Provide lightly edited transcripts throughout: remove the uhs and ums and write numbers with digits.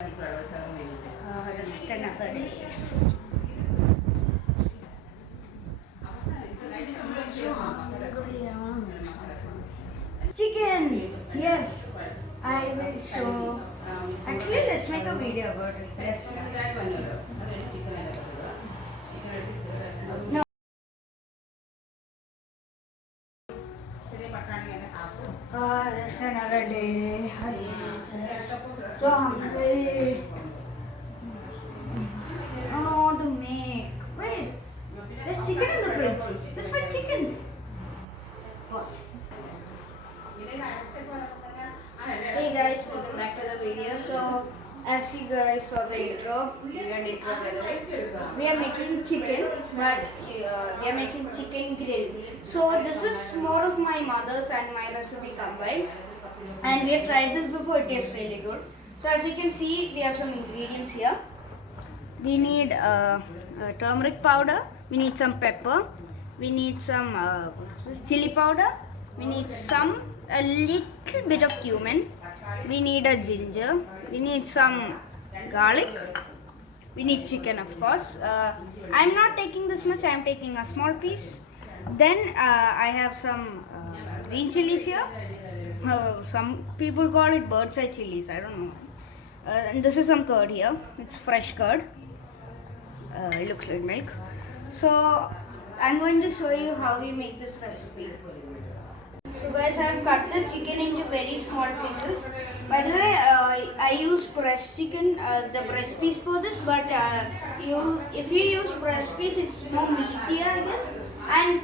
Just another day. Chicken! Yes, I will show. Actually, let's make a video about it. No. Just another day. So hungry. I don't know what to make. Wait, there's chicken in the fridge. This my chicken. Pause. Hey guys, welcome back to the video. So, as you guys saw the intro, we are making chicken, but we are making chicken grill. So this is more of my mother's and my recipe combined, and we have tried this before. It tastes really good. So as you can see, we have some ingredients here. We need turmeric powder. We need some pepper. We need some chili powder. We need a little bit of cumin. We need a ginger. We need some garlic. We need chicken, of course. I'm not taking this much. I'm taking a small piece. Then I have some green chilies here. Some people call it bird's eye chilies. I don't know. And this is some curd here. It's fresh curd. It looks like milk. So I'm going to show you how we make this recipe. So guys, I have cut the chicken into very small pieces. By the way, I use breast chicken, the breast piece for this. But if you use breast piece, it's more meatier, I guess. And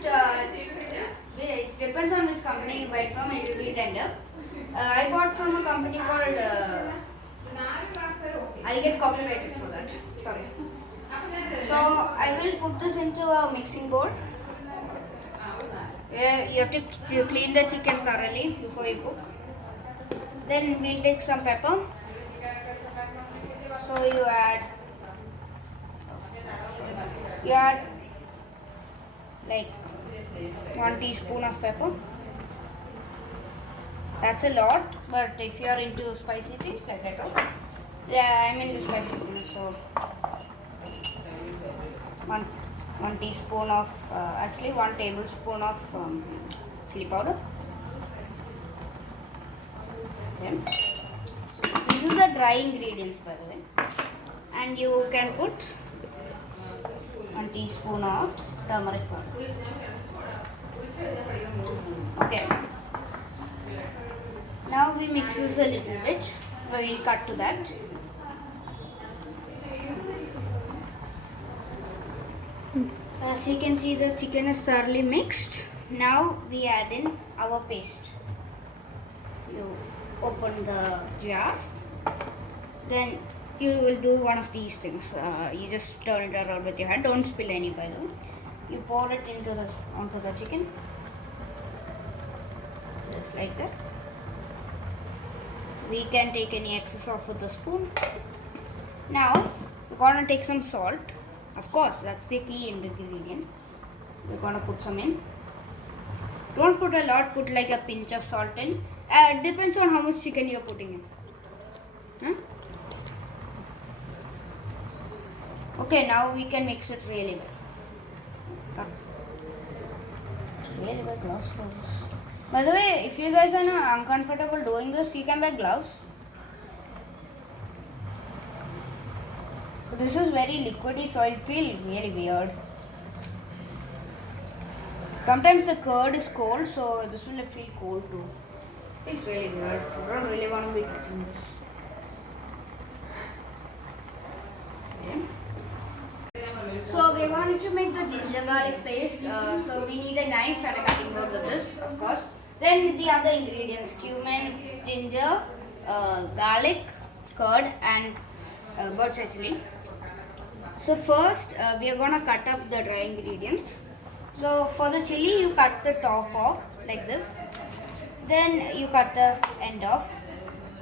it depends on which company you buy it from. It will be tender. I bought from a company called. I'll get copyrighted for that. Sorry. So I will put this into a mixing bowl. You have to clean the chicken thoroughly before you cook. Then we'll take some pepper. So you add like 1 teaspoon of pepper. That's a lot, but if you are into spicy things like I told, yeah, I'm into spicy things. So one teaspoon of actually 1 tablespoon of chili powder. Okay. So this is the dry ingredients, by the way, and you can put 1 teaspoon of turmeric powder. Okay. Now we mix this a little bit. We will cut to that. So as you can see, the chicken is thoroughly mixed. Now we add in our paste. You open the jar. Then you will do one of these things. You just turn it around with your hand. Don't spill any, by the way. You pour it onto the chicken. Just like that. We can take any excess off with a spoon. Now we're gonna take some salt. Of course, that's the key ingredient. We're gonna put some in. Don't put a lot, put like a pinch of salt in. It depends on how much chicken you're putting in. Huh? Okay, now we can mix it really well. Really well, gloves for this. By the way, if you guys are not uncomfortable doing this, you can wear gloves. This is very liquidy, so it feels really weird. Sometimes the curd is cold, so this will feel cold too. It's really weird. I don't really want to be touching this. Okay. So we're going to make the ginger garlic paste. So we need a knife and a cutting board with this, of course. Then the other ingredients: cumin, ginger, garlic, curd, and bird's eye chili. So first we are gonna cut up the dry ingredients. So for the chili, you cut the top off like this. Then you cut the end off.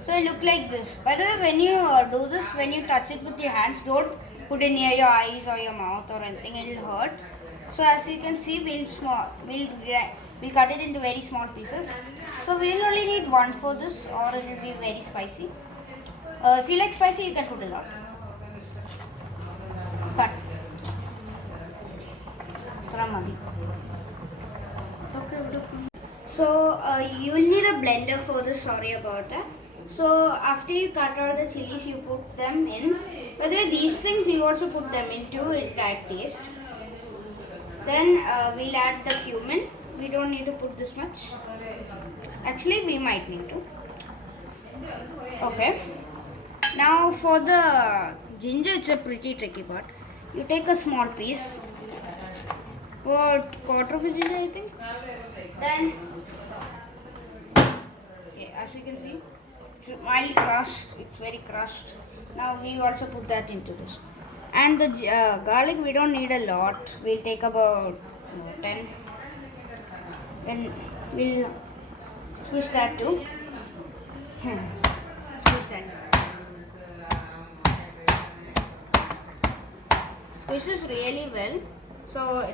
So it look like this. By the way, when you do this, when you touch it with your hands, don't put it near your eyes or your mouth or anything. It will hurt. So as you can see, we'll cut it into very small pieces. So we'll only need 1 for this, or it will be very spicy. If you like spicy, you can put a lot. But so you will need a blender for this. Sorry about that. So after you cut all the chilies, you put them in. By the way, these things you also put them into. It will add taste. Then we'll add the cumin. We don't need to put this much. Actually, we might need to. Okay. Now for the ginger, it's a pretty tricky part. You take a small piece, or quarter of a ginger, I think. Then, okay, as you can see, it's mildly crushed. It's very crushed. Now we also put that into this. And the garlic, we don't need a lot. We'll take about 10. Then we'll squish that too. Squish that. Squish this really well, so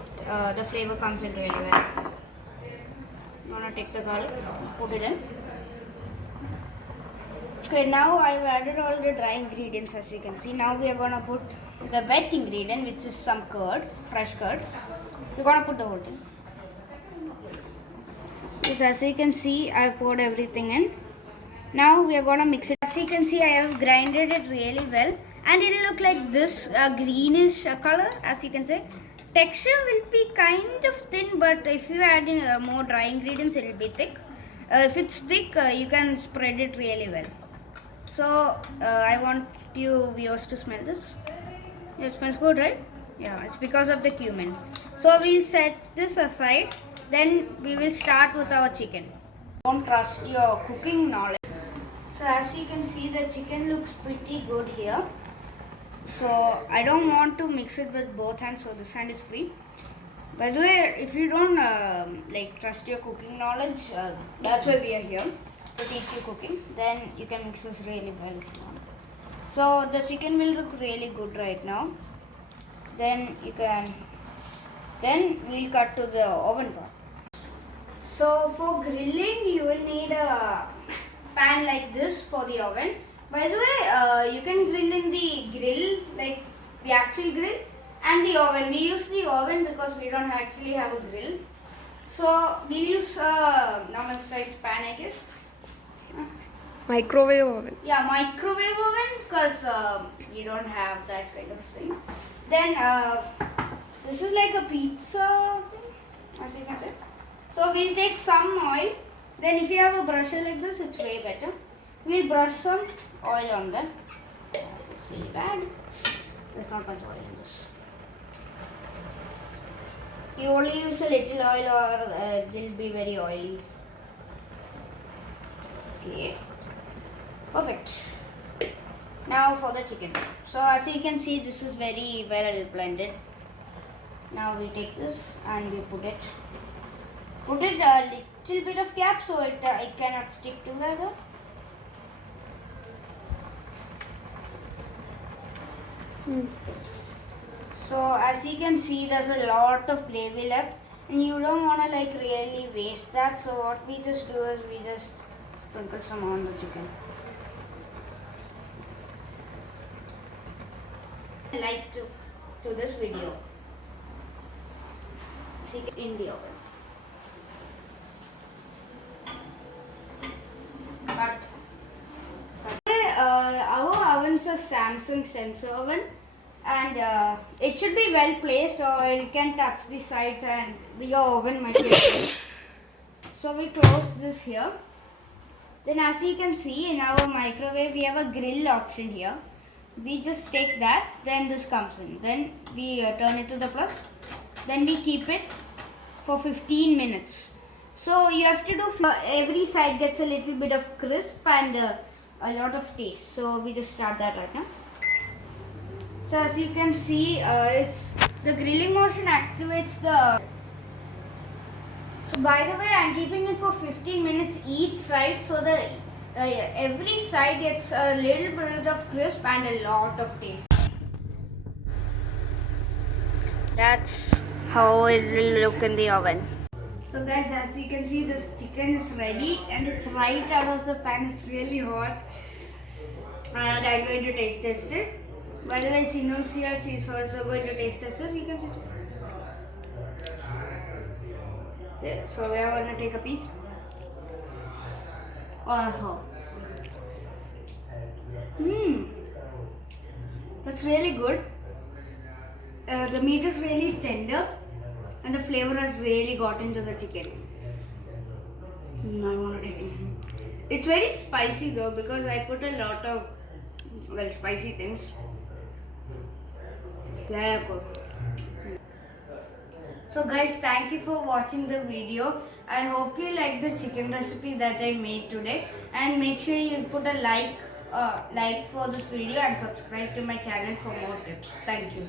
the flavor comes in really well. You wanna take the garlic, put it in. Okay, now I've added all the dry ingredients, as you can see. Now we are gonna put the wet ingredient, which is some curd, fresh curd. We're gonna put the whole thing. Yes, as you can see, I've poured everything in. Now we are gonna mix it. As you can see, I have grinded it really well, and it will look like this greenish color, as you can say. Texture will be kind of thin, but if you add in more dry ingredients, it will be thick. If it's thick, you can spread it really well. So I want you viewers to smell this. It smells good, right? Yeah, it's because of the cumin. So we'll set this aside. Then we will start with our chicken. Don't trust your cooking knowledge. So as you can see, the chicken looks pretty good here. So I don't want to mix it with both hands, so this hand is free. By the way, if you don't trust your cooking knowledge, that's why we are here, to teach you cooking. Then you can mix this really well if you want. So the chicken will look really good right now. Then we'll cut to the oven part. So for grilling, you will need a pan like this for the oven. By the way, you can grill in the grill, like the actual grill, and the oven. We use the oven because we don't actually have a grill. So we'll use a normal size pan, I guess. Microwave oven. Yeah, microwave oven, because you don't have that kind of thing. Then this is like a pizza thing, as you can see. So we'll take some oil. Then if you have a brusher like this, it's way better. We'll brush some oil on them. It's really bad. There's not much oil in this. You only use a little oil, or they'll be very oily. Okay. Perfect. Now for the chicken. So as you can see, this is very well blended. Now we take this and we put it a little bit of gap so it cannot stick together. So as you can see, there's a lot of gravy left, and you don't want to really waste that. So what we just do is we just sprinkle some on the chicken. Like to this video. See in the oven. But our oven's a Samsung sensor oven, and it should be well placed, or it can touch the sides and your oven might get cold. So we close this here. Then as you can see, in our microwave we have a grill option here. We just take that, then this comes in. Then we turn it to the plus. Then we keep it for 15 minutes. So you have to do, every side gets a little bit of crisp and a lot of taste. So we just start that right now. So as you can see, it's the grilling motion activates the. So by the way, I'm keeping it for 15 minutes each side, so the every side gets a little bit of crisp and a lot of taste. That's how it will look in the oven. So guys, as you can see, this chicken is ready and it's right out of the pan. It's really hot. and I'm going to taste test it. By the way, Chinu's here, she's also going to taste test it. So you can see. Okay, so we are going to take a piece. Oh, that's really good. The meat is really tender, and the flavor has really got into the chicken. I want to take it. It's very spicy though because I put a lot of spicy things. Yeah, good. So guys, thank you for watching the video. I hope you like the chicken recipe that I made today, and make sure you put a like for this video and subscribe to my channel for more tips. Thank you.